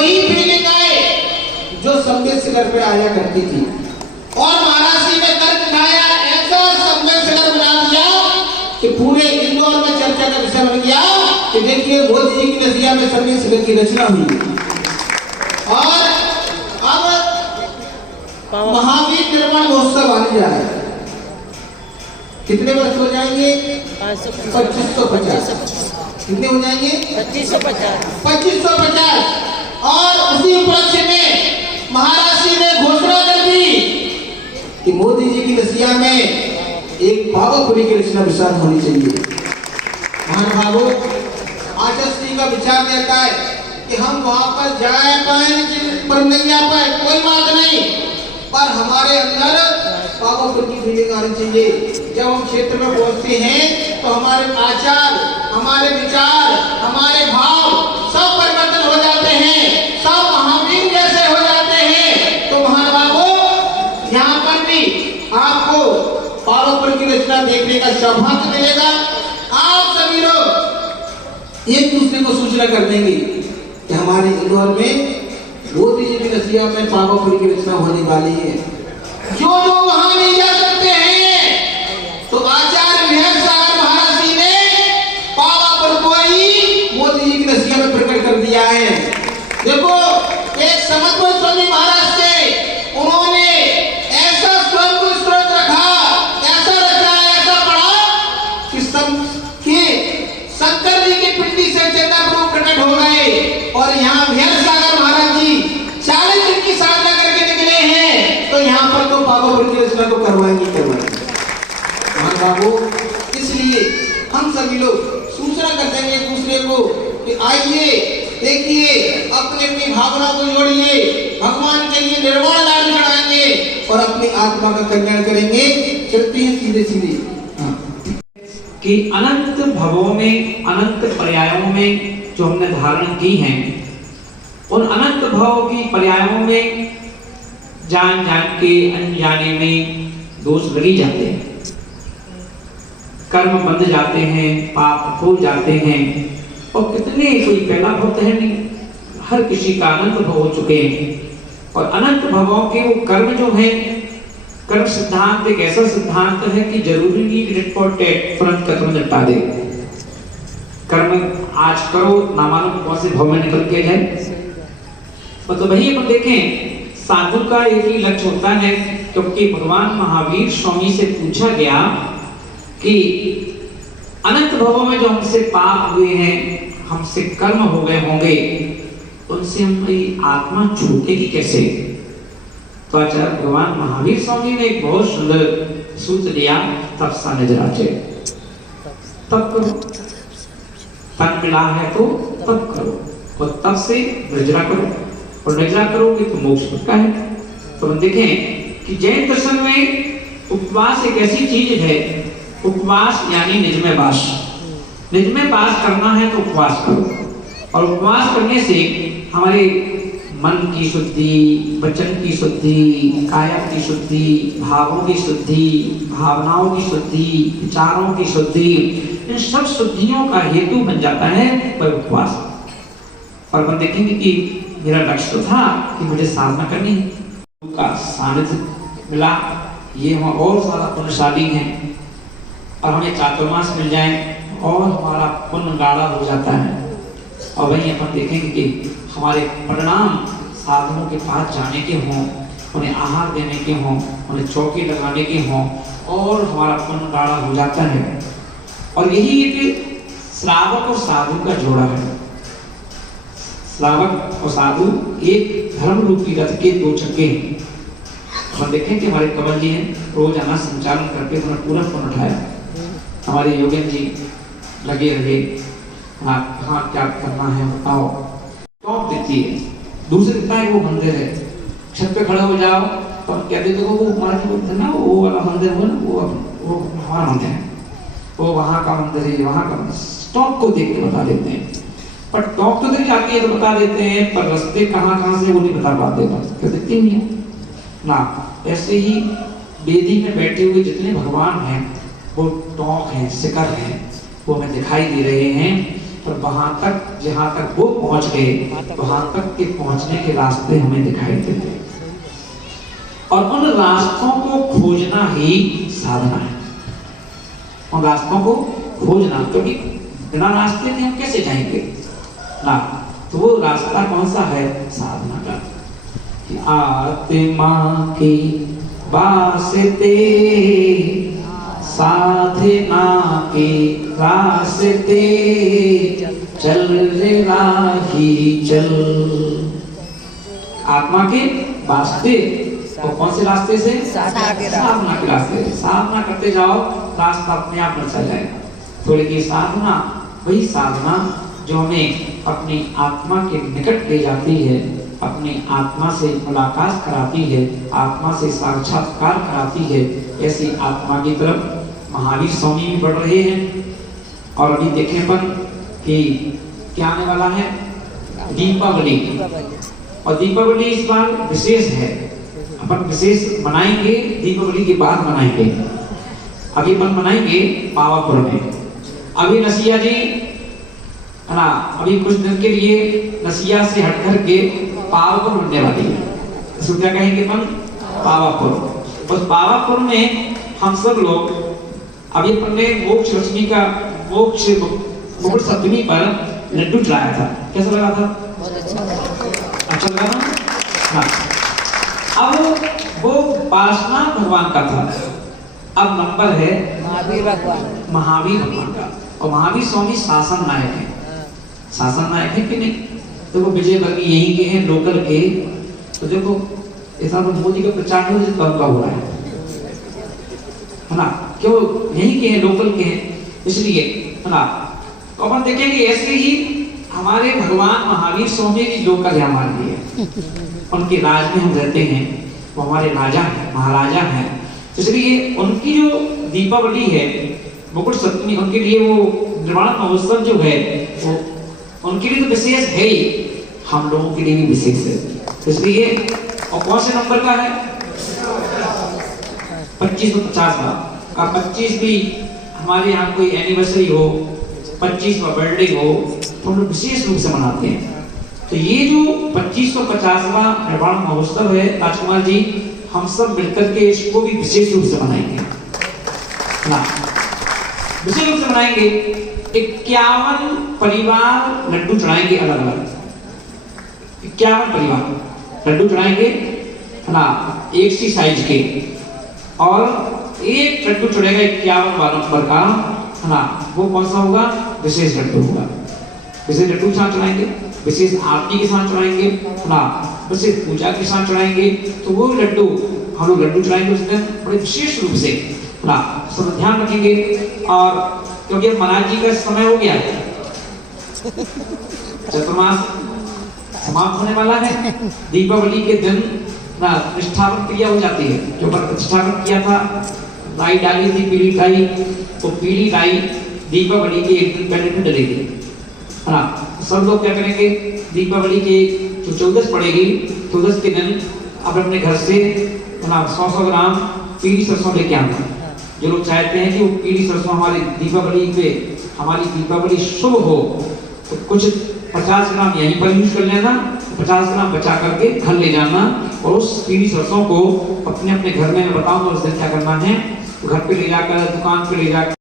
वही फीलिंग आए जो संवेद शिखर पे आया करती थी। और महाराज जी ने तर्क उठाया, ऐसा संवेद शिखर बना दिया कि पूरे इंदौर में चर्चा का विषय बन गया कि देखिए मोदी जी की नसिया में संवेद शिखर की रचना हुई। और अब महावीर निर्माण महोत्सव आने जा रहा है। कितने वर्ष हो जाएंगे? 2550। कितने हो जाएंगे? 2550। और उसी उपलक्ष्य में महाराज जी ने घोषणा कर दी कि मोदी जी की नसिया में एक पावापुरी की रचना विशाल होनी चाहिए। महानुभावों, आचार्य जी का विचार देता है कि हम वहां पर जाए पाए पर नहीं जा पाए कोई बात नहीं, पर हमारे अंदर पावापुर की फीलिंग आनी चाहिए। जब हम क्षेत्र में पहुंचते हैं तो हमारे आचार, हमारे विचार, हमारे भाव सब परिवर्तन हो जाते हैं, सब महावीर जैसे हो जाते हैं। तो महानुभावों, यहाँ पर भी आपको पावापुर की रचना देखने का सौभाग्य मिलेगा। आप सभी लोग एक दूसरे को सूचना कर देंगे कि हमारे इंदौर में मोदी जी की नसिया में पावापुरी की रचना होने वाली है। जो वहां नहीं जा सकते हैं तो आचार्य विहंग सागर महाराज जी ने पावापुर को ही मोदी जी की नसिया में प्रकट कर दिया है। देखो, एक समत्व स्वामी महाराज थे, उन्होंने ऐसा स्वयं को स्रोत रखा, ऐसा रचा, ऐसा पढ़ा कि शंकर जी की पिंडी से चेता प्रभु प्रकट हो गए। और यहाँ विहंग सागर महाराज जी 40 दिन की साधना करके निकले हैं, तो यहाँ पर तो पावापुर की रचना को करवाएंगे। महानुभावों, इसलिए हम सभी लोग सूचना कर देंगे एक दूसरे को कि आइए देखिए, अपनी अपनी भावना को जोड़िए, भगवान के लिए निर्वाण लाडू चढ़ाएंगे और अपनी आत्मा का कल्याण करेंगे। चलते हैं सीधे सीधे कि अनंत भवों में, अनंत पर्यायों में जो हमने धारण की हैं, उन अनंत भवों की पर्यायों में जान जान के अनजाने में दोष लगी जाते हैं, कर्म बंध जाते हैं, पाप हो जाते हैं। और कितने, कोई पहला भव तो है नहीं, हर किसी का अनंत भव हो चुके हैं। और अनंत भवों के वो कर्म जो है, कर्म सिद्धांत एक ऐसा सिद्धांत है कि जरूरी नहीं कि टिट फॉर टैट तुरंत का तुरंत निपटा दे। कर्म आज करो, ना मालूम कौन से भव में निकल के जाए। तो वही अपन देखें, साधु का एक ही लक्ष्य होता है, क्योंकि भगवान महावीर स्वामी से पूछा गया कि अनंत भवों में जो हमसे पाप हुए हैं, हमसे कर्म हो गए होंगे, उनसे हमारी आत्मा छूटेगी कैसे? तो आचार्य भगवान महावीर स्वामी ने एक बहुत सुंदर सूत्र दिया, तपसा निजराचे, तप करो, तन मिला है तो तप करो, और तप से निजरा करो, और निजरा करोगे तो मोक्ष पक्का है। तो हम देखें कि जैन दर्शन में उपवास एक ऐसी चीज है, उपवास यानी निज में वास। निज में वास करना है तो उपवास करो, और उपवास करने से हमारे मन की शुद्धि, वचन की शुद्धि, काया की शुद्धि, भावों की शुद्धि, भावनाओं की शुद्धि, विचारों की शुद्धि, इन सब शुद्धियों का हेतु बन जाता है वह उपवास। और हम देखेंगे कि मेरा लक्ष्य तो था कि मुझे साधना करनी है, का सानिध्य मिला, ये हम और ज्यादा पुण्यशाली हैं, और हमें चातुर्मास मिल जाए और हमारा पुण्य गाढ़ा हो जाता है। और वहीं अपन देखेंगे कि हमारे परिणाम साधुओं के पास जाने के हों, उन्हें आहार देने के हों, उन्हें चौकी लगाने के हों, और हमारा पुण्य गाढ़ा हो जाता है। और यही एक श्रावक और साधु का जोड़ा है। श्रावक और साधु एक धर्म रूपी रथ के दो चक्के हैं। हम देखें कि हमारे कमल जी ने रोजाना संचालन करके उन्होंने पूरा पुण्य उठाया। हमारे योगेन जी लगे रहे, हाँ क्या करना है बताओ, टॉप देती है, दूसरे देता है वो मंदिर है, छत पे खड़े हो जाओ तो कहते देखो वो हमारा जो ना वो वाला मंदिर हो ना, वो हमारा मंदिर है, वो वहाँ का मंदिर है, वहाँ का मंदिर, टॉप को देख के बता देते हैं। पर टॉप तो देख जाती है तो बता देते हैं, पर रास्ते कहाँ से वो नहीं बता पाते, क्या देखते नहीं है ना। ऐसे ही वेदी में बैठे हुए जितने भगवान हैं वो टॉक हैं, शिखर हैं, वो हमें दिखाई दे रहे हैं। पर वहां तक जहां तक वो पहुंच गए वहां तक के पहुंचने के रास्ते हमें दिखाई देते और उन रास्तों को खोजना ही साधना है। उन रास्तों को खोजना, क्योंकि बिना रास्ते में हम कैसे जाएंगे ना। तो वो रास्ता कौन सा है? साधना का। कि आत्मा की वास्ते साधना के रास्ते चल रे राही चल। आत्मा के वास्ते, और कौन से रास्ते से? साधना के रास्ते से। साधना करते जाओ, रास्ता अपने आप चल जाएगा। थोड़ी की साधना, वही साधना जो हमें अपनी आत्मा के निकट ले जाती है, अपनी आत्मा से मुलाकात कराती है, आत्मा से साक्षात्कार कराती है। ऐसी आत्मा की तरफ महावीर स्वामी भी बढ़ रहे हैं। और अभी देखें अपन कि क्या आने वाला है? दीपावली। और दीपावली इस बार विशेष है, अपन विशेष मनाएंगे, दीपावली के बाद मनाएंगे। अभी अपन मनाएंगे पावापुर में। अभी नसिया जी है ना, अभी कुछ दिन के लिए नसिया से हट कर के पावापुर बनने वाली है। इसको क्या कहेंगे अपन? पावापुर। उस पावापुर में हम सब लोग अभी अपन ने मोक्ष रश्मि का मोक्ष मुकुट सप्तमी पर लड्डू चढ़ाया था। कैसा लगा था? अच्छा लगा ना? हाँ। अब वो पार्श्वनाथ भगवान का था, अब नंबर है महावीर भगवान का। और महावीर स्वामी शासन नायक है। शासन नायक है कि नहीं? तो वो विजय वर्गीय यहीं के हैं, लोकल के। तो देखो ऐसा तो मोदी का प्रचार नहीं हो रहा है ना, क्यों? यहीं के हैं, लोकल के हैं, इसलिए है ना। तो अपन देखेंगे ऐसे ही हमारे भगवान महावीर स्वामी भी लोकल है हमारे लिए। उनके राज में हम रहते हैं, वो हमारे राजा हैं, महाराजा हैं। इसलिए उनकी जो दीपावली है, मुकुट सप्तमी, उनके लिए वो निर्वाण महोत्सव जो है वो उनके लिए तो विशेष है ही, हम लोगों के लिए भी विशेष है। इसलिए और कौन से नंबर का है? 2550वां। का 25 भी हमारे यहाँ कोई एनिवर्सरी हो, 25वां बर्थडे हो, तो हम लोग विशेष रूप से मनाते हैं। तो ये जो 2550वां निर्वाण महोत्सव है राजकुमार जी, हम सब मिलकर के इसको भी विशेष रूप से मनाएंगे ना, विशेष रूप से मनाएंगे। 51 परिवार लड्डू चढ़ाएंगे, अलग अलग 51 परिवार लड्डू चढ़ाएंगे है ना, एक सी साइज के। और एक लड्डू चढ़ेगा 51 नंबर का है ना, वो कौन सा होगा? विशेष लड्डू होगा। विशेष लड्डू के साथ चढ़ाएंगे, विशेष आरती के साथ चढ़ाएंगे है ना, विशेष पूजा के साथ चढ़ाएंगे। तो वो लड्डू हम लोग लड्डू चढ़ाएंगे उस दिन बड़े विशेष रूप से ना, सब ध्यान रखेंगे। और क्योंकि अब महाराज जी का समय हो गया, चतुर्मास समाप्त होने वाला है। दीपावली के दिन ना प्रतिष्ठापन क्रिया हो जाती है। जो प्रतिष्ठापन किया था, राई डाली थी, पीली राई, वो पीली राई दीपावली के एक दिन पहले भी डलेगी है ना। सब लोग क्या करेंगे? दीपावली के जो 14 पड़ेगी, 14 के दिन अब अपने घर से ना 100 ग्राम पीली सरसों लेके आना। जो लोग चाहते हैं कि वो पीली सरसों हमारी दीपावली पे, हमारी दीपावली शुभ हो, तो कुछ 50 ग्राम यहीं पर यूज कर लेना, 50 ग्राम बचा करके घर ले जाना। और उस पीली सरसों को अपने अपने घर में, मैं बताऊं तो उस दिन क्या करना है, घर पे ले जाकर, दुकान पे ले जाकर